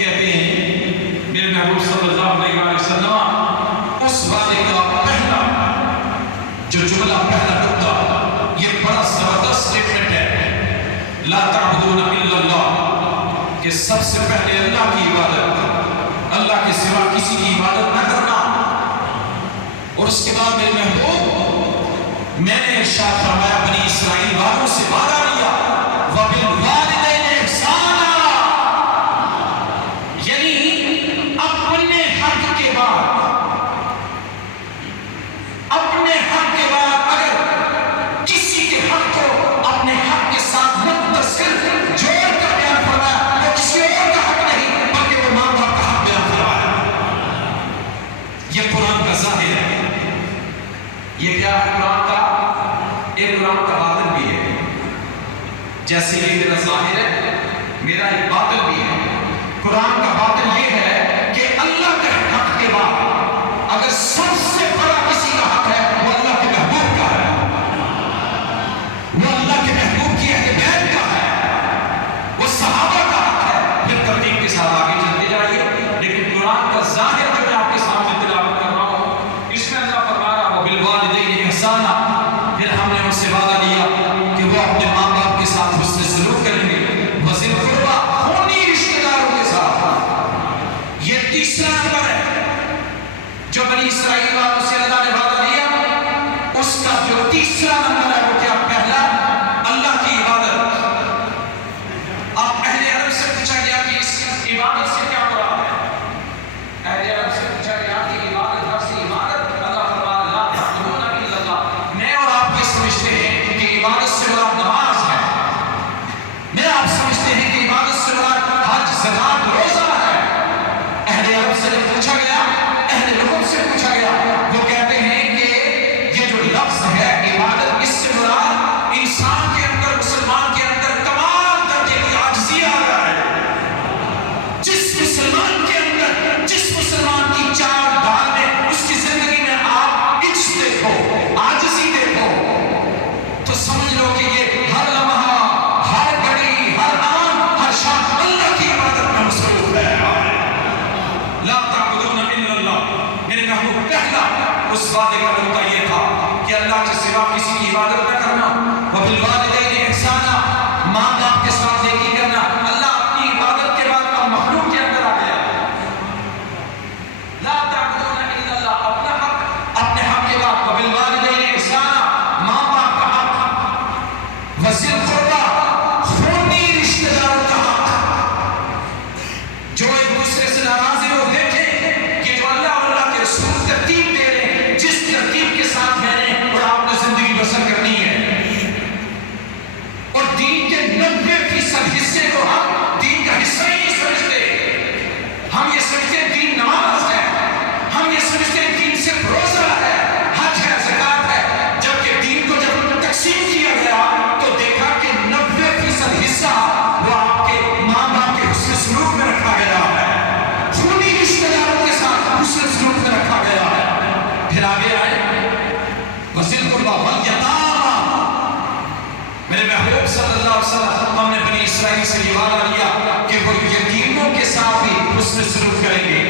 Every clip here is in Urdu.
کہتے ہیں میرے محبوب صلی اللہ علیہ وسلم اس وعدے کا پہلا جو جملہ پہلا نقطہ یہ بڑا زبردست سٹیٹمنٹ ہے، لا تعبدون الا اللہ، کہ سب سے پہلے اللہ کی عبادت، اللہ کے سوا کسی کی عبادت نہ کرنا۔ اور اس کے بعد میرے محبوب میں نے ارشاد فرمایا بنی اسرائیل والوں سے وعدہ لیا وَبِالْوَالِدَيْنِ إِحْسَانًا، یعنی اپنے حق کے بعد اگر کسی کے حق کو اپنے حق کے ساتھ متصل جوڑ کر بیان فرمایا وہ کسی اور کا حق نہیں بلکہ وہ ماں باپ کا حق بیان فرمایا۔ یہ قرآن کا ظاہر ہے۔ یہ کیا ہے قرآن کا؟ ایک قرآن کا باطن بھی ہے، جیسے یہ میرا ظاہر ہے میرا ایک باطن بھی ہے۔ قرآن کا باطن یہ ہے کہ اللہ کے حق کے بعد اگر سب سے بڑا کسی کا حق ہے وہ اللہ کے محبوب کا ہے، وہ اللہ کے محبوب کی اہل بیت کا ہے، وہ صحابہ کا حق ہے۔ پھر ترتیب کے ساتھ آگے چلتے جائیے، لیکن قرآن کا ظاہر جو میں آپ کے سامنے تلاوت کر رہا ہوں اس میں اللہ فرما رہا ہے بالوالدین احسانا، پھر ہم نے ان سے وعدہ لیا کہ وہ اپنے ماں باپ کے ساتھ حسن سلوک کریں گے، وذی القربیٰ خونی رشتہ داروں کے ساتھ۔ یہ تیسرا نمبر ہے جو بنی اسرائیل والوں سے اللہ نے وعدہ لیا، اس کا جو تیسرا نمبر ہے وہ کیا؟ پہلا اللہ کی عبادت۔ اب اہل عرب سے پوچھا گیا کہ اس عبادت سے کیا مراد ہے؟ اہل عرب سے پوچھا گیا کہ عبادت نفس عبادت، اللہ فرمایا لا تعبدون الا اللہ۔ میں اور آپ یہ سمجھتے ہیں کہ عبادت سے مراد نماز ہے، میں آپ سمجھتے ہیں کہ عبادت سے مراد حج زکات روزہ ہے۔ اہل عرب سے پوچھا گیا، اہل لغت سے پوچھا گیا، وہ کہتے ہیں کہ یہ جو لفظ ہے عبادت، اس سے مراد انسان کے اندر، مسلمان کے اندر کمال درجے کی عاجزی آ رہا ہے۔ جس مسلمان کے اندر، جس مسلمان کی چار ڈال میں، اس کی زندگی میں آپ عجز دیکھو، عاجزی دیکھو، تو سمجھ لو کہ یہ ہر لمحہ، ہر گھڑی، ہر آن، ہر شام اللہ کی عبادت میں مصروف ہے۔ لا تعبدون الا اللہ، میرے محبوب پہلا اس وعدے کا نقطہ یہ تھا کہ اللہ کے سوا کسی کی عبادت نہ کرنا، وبالوالدین احسانا، ماں باپ کے ساتھ نیکی کرنا۔ اللہ اپنی عبادت کے بعد اب مخلوق کے اندر آ گیا، لا تعبدون الا اللہ، اپنا حق، اپنے حق کے بعد وبالوالدین احسانا، ماں باپ کا حق، وذی القربیٰ خونی رشتہ داروں کا حق، جو ایک دوسرے سے ناراض ہیں وہ دیکھیں کہ جو اللہ اور اللہ کے رسول ترتیب دے رہے ہیں، جس ترتیب کے ساتھ میں نے اور آپ نے زندگی بسر کرنی ہے، اور دین کے 90% حصے کو ہم دین کا حصہ ہی نہیں سمجھتے۔ ہم یہ سمجھتے ہیں دین نماز ہے، ہم یہ سمجھتے ہیں دین صرف روزہ ہے، حج ہے، زکات ہے، جبکہ دین کو جب تقسیم کیا گیا تو دیکھا کہ 90% حصہ وہ آپ کے ماں باپ کے حسن سلوک میں رکھا گیا ہے، خونی رشتہ داروں کے ساتھ حسن سلوک میں رکھا گیا ہے۔ پھر آگے آئے وذی القربیٰ والیتامیٰ، میرے محبوب صلی اللہ علیہ وسلم ہم نے بنی اسرائیل سے یہ وعدہ لیا کہ وہ یتیموں کے ساتھ بھی حسن سلوک کریں گے،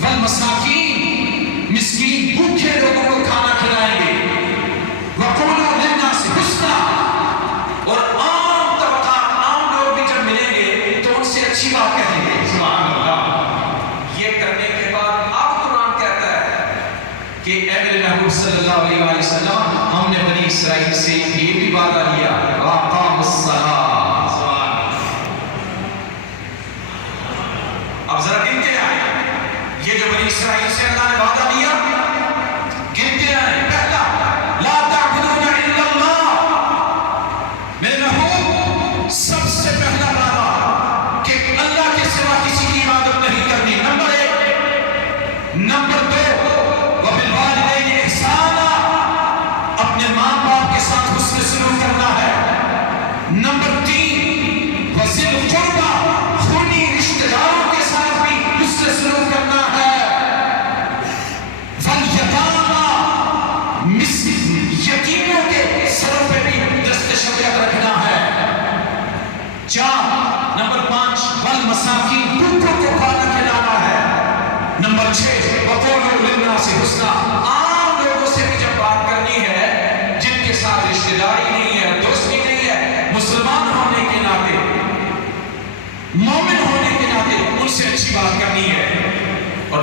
والمساکین، مسکین بھوکے لوگوں کو کھانا کھلائیں گے، وقولوا للناس حسنا، اور عام طبقات، عام لوگ بھی جب ملیں گے تو ان سے اچھی بات کہیں گے۔ سبحان اللہ۔ یہ کرنے کے بعد اب قرآن کہتا ہے کہ اے میرے محبوب صلی اللہ علیہ وسلم ہم نے بنی اسرائیل سے یہ بھی وعدہ لیا وَأَقَامُوا الصَّلَاةَ۔ اب ذرا گنتے آئے یہ جو بنی اسرائیل سے اللہ نے وعدہ لیا، گنتے آئے۔ پہلا لا تعبدون الا اللہ، میرے محبوب سب سے پہلا وعدہ کہ اللہ کے سوا کسی کی عبادت نہیں کرنی، نمبر 1۔ نمبر 2 وبالوالدین احسانا، اپنے ماں باپ کے ساتھ حسن سلوک کرنا ہے۔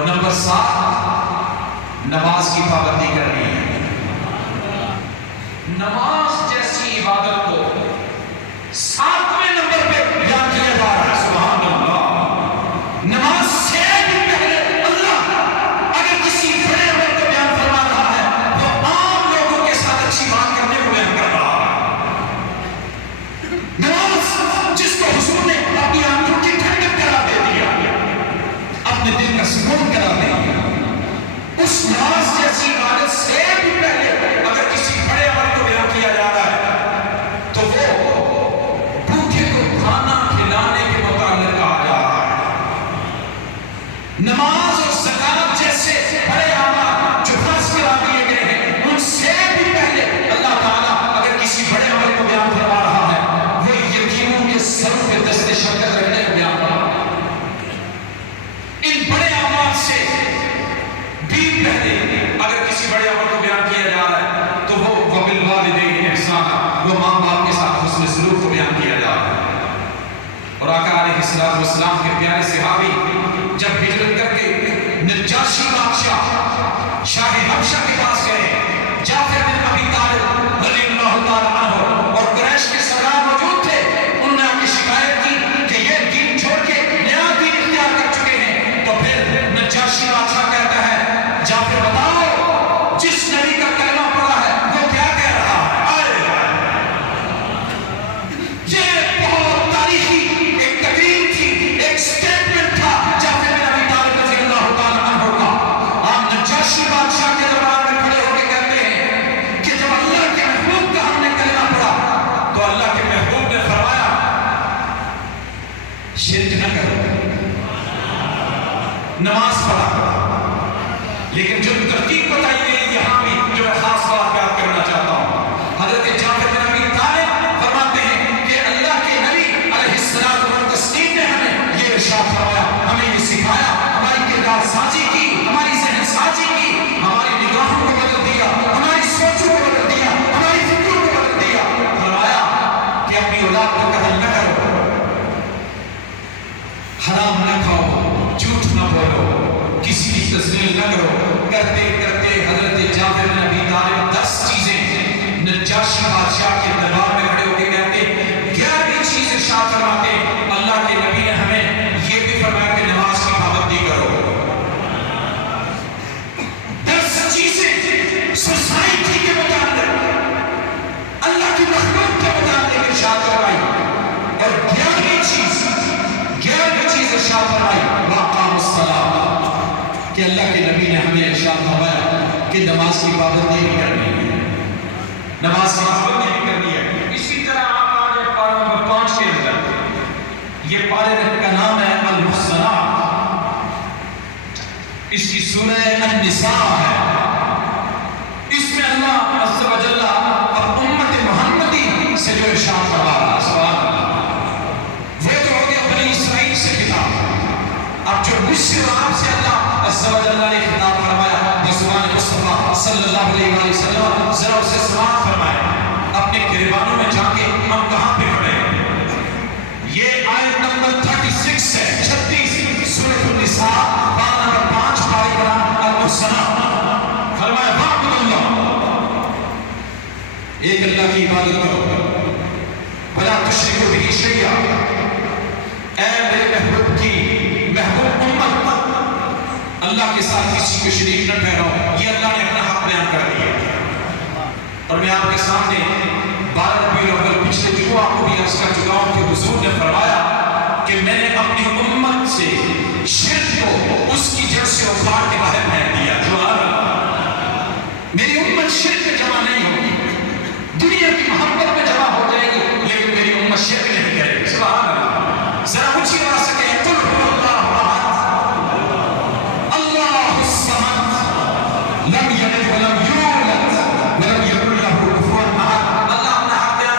اور نمبر 7 نماز کی پابندی کرنی ہے. نماز جیسی عبادت کو 7ویں نمبر پہ بیان کیا جا رہا ہے. سبحان اللہ. نماز سے بھی پہلے اللہ اگر کسی بڑے عمل کو بیان فرما رہا ہے تو عام لوگوں کے ساتھ اچھی بات کرنے کو بیان کر رہا ہے. نماز جس کو حضور نے اپنی آنکھوں کی ٹھنڈک کرا دے دیا, اپنے دل کا سکون کرا دے دیا, اس نماز جیسی عبادت سے بھی پہلے اگر کسی بڑے عمل کو بیان کیا جا رہا ہے تو وہ بھوکے کو کھانا کھلانے کے متعلق کہا جا رہا ہے. نماز اور زکات جیسے بڑے اعمال جو فرض کرا دیے گئے ہیں, ان سے بھی پہلے اللہ تعالیٰ اگر کسی بڑے عمل کو بیان فرما رہا ہے وہ یتیموں کے سروں پہ دست شکر رکھنے کو بیان فرما رہا ہے. ان بڑے اعمال سے بھی پہلے اگر کسی بڑے عمل کو بیان کیا جا رہا ہے تو وہ وبالوالدین احسانا, وہ ماں باپ کے ساتھ حسن سلوک کو بیان کیا جا رہا ہے. اور آقا علیہ السلام کے پیارے صحابی جب ہجرت کر کے نجاشی بادشاہ شاہ حبشہ کے پاس گئے, جعفر بن ابی طالب رضی اللہ تعالیٰ عنہ اور قریش کے سردار موجود تھے, انہوں نے آ کے شکایت کی کہ یہ دین چھوڑ کے نیا دین اختیار کر چکے ہیں. تو پھر نجاشی بادشاہ کہتا ہے, جعفر بتاؤ جس نبی کا کلمہ پڑا ہے وہ کیا کہہ رہا ہے. یہ بہت تاریخی ایک تقریر تھی, ایک سٹیٹمنٹ تھا جعفر بن ابی طالب رضی اللہ تعالیٰ عنہ کا. آپ نجاشی بادشاہ کے دربار میں کھڑے ہو کے کہتے ہیں کہ جب اللہ کے محبوب کا ہم نے کلمہ پڑھا تو اللہ کے محبوب نے فرمایا شرک نہ کرو, نماز پڑھا. لیکن جو ترتیب بتائی گئی یہاں بھی جو میں خاص بات یاد کرنا چاہتا ہوں, حضرت جعفر بن ابی طالب فرماتے ہیں کہ اللہ کے نبی علیہ الصلوۃ والتسلیم نے ہمیں یہ ارشاد فرمایا, ہمیں یہ سکھایا, ہماری کردار سازی کی, ہماری ذہن سازی کی, ہماری نگاہوں کو بدل دیا, ہماری سوچوں کو بدل دیا, ہماری فکروں کو بدل دیا. فرمایا کہ اپنی اولاد کو قتل نہ کرو, حرام نہ کھاؤ, جھوٹ نہ بولو, کسی کی تذلیل نہ کرو. کرتے کرتے حضرت جعفر بن ابی طالب 10 چیزیں نجاشی بادشاہ کے دربار میں کھڑے ہو کے کہتے, 11ویں چیز ارشاد فرماتے اللہ کے نبی نے ہمیں یہ بھی فرمایا کہ نماز کی پابندی کرو. 10 چیزیں سوسائٹی کے متعلق, اللہ کی مخلوق کے متعلق ارشاد فرمائی, اور 11ویں چیز ارشاد فرمائی واقام الصلاۃ, کہ اللہ کے نبی نے ہمیں ارشاد فرمایا کہ نماز کی پابندی بھی کرنی ہے, نماز کی پابندی بھی کرنی ہے. اسی طرح آپ آج پارہ نمبر 5 کے اندر, یہ پارے کا نام ہے المحصنات, اس کی سورہ النساء ہے. اس میں اللہ عز و جل اب امت محمدی سے جو ارشاد فرما رہا ہے, سبحان اللہ, وہ تو ہو گیا بنی اسرائیل سے خطاب. اب جو مصر آپ سے اللہ عز و جل نے خطاب فرمایا بزبان مصطفیٰ صلی اللہ علیہ وآلہ وسلم, ذرا اسے سماعت فرمائے اپنے گریبانوں میں جا کے ہم کہاں پہ کھڑے ہیں. یہ آیت نمبر 36 ہے, 36 سورۃ النساء, پارہ نمبر 5, پارے کا نام المحصنات. فرمایا فاعبدوا اللہ, ایک اللہ کی عبادت کرو, ولا تشرکوا بہ شیئا, اے میرے محبوب کی محبوب امت, اللہ کے ساتھ کسی کو شریک نہ ٹھہراؤ. یہ اللہ نے اپنا حق بیان کر دیا. اور میں آپ کے سامنے 12 ربیع الاول پچھلے جمعہ آپ کو بھی عرض کر چکا ہوں کہ حضور نے فرمایا کہ میں نے اپنی امت سے شرک کو اس کی جڑ سے اکھاڑ کے باہر پھینک دیا. میری امت شرک میں جمع نہیں ہوگی, دنیا کی محبت میں جمع ہو جائے گی, لیکن میری امت شرک نہیں کرے گی. سبحان اللہ. ذرا اونچی آواز سے کہیں قل هو اللہ احد اللہ الصمد لم یلد ولم یولد ولم یکن له کفوا احد. اللہ اپنا حق بیان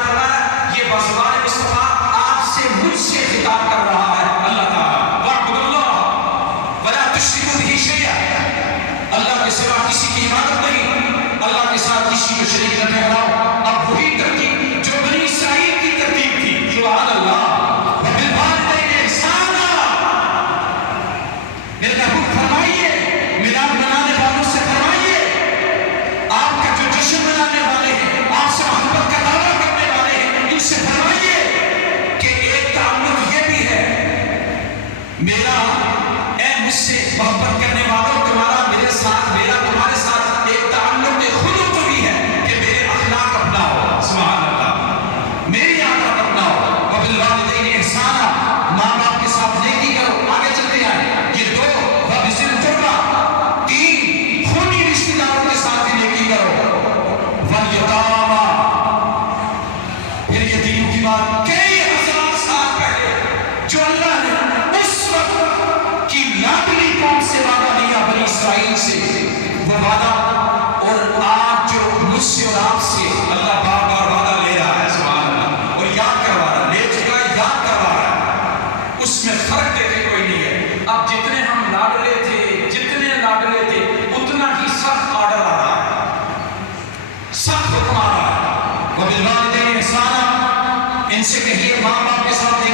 میری عادت اپناؤ، وبالوالدین احسانا، ماں باپ کے ساتھ نیکی کرو. آگے چلتے ہیں یہ دو، وبذی القربی، تین خونی رشتہ داروں کے ساتھ بھی نیکی کرو. والیتامی، پھر یتیموں کی بات کئی ہزار سال پہلے جو اللہ نے اس وقت کی لاڈلی قوم سے وعدہ لیا، بنی اسرائیل سے، وہ وعدہ اور آج جو مجھ سے اور آپ سے اللہ بار بار وعدہ لے رہا ہے، سبحان اللہ، اور یاد کروا رہا ہے، لے چکا ہے، یاد کروا رہا ہے. اس میں فرق دیکھے کوئی نہیں ہے. اب جتنے ہم لاڈلے تھے، اتنا ہی سخت آرڈر آ رہا ہے، سخت حکم آ رہا ہے. وبالوالدین احسانا، ان سے کہیے ماں باپ کے ساتھ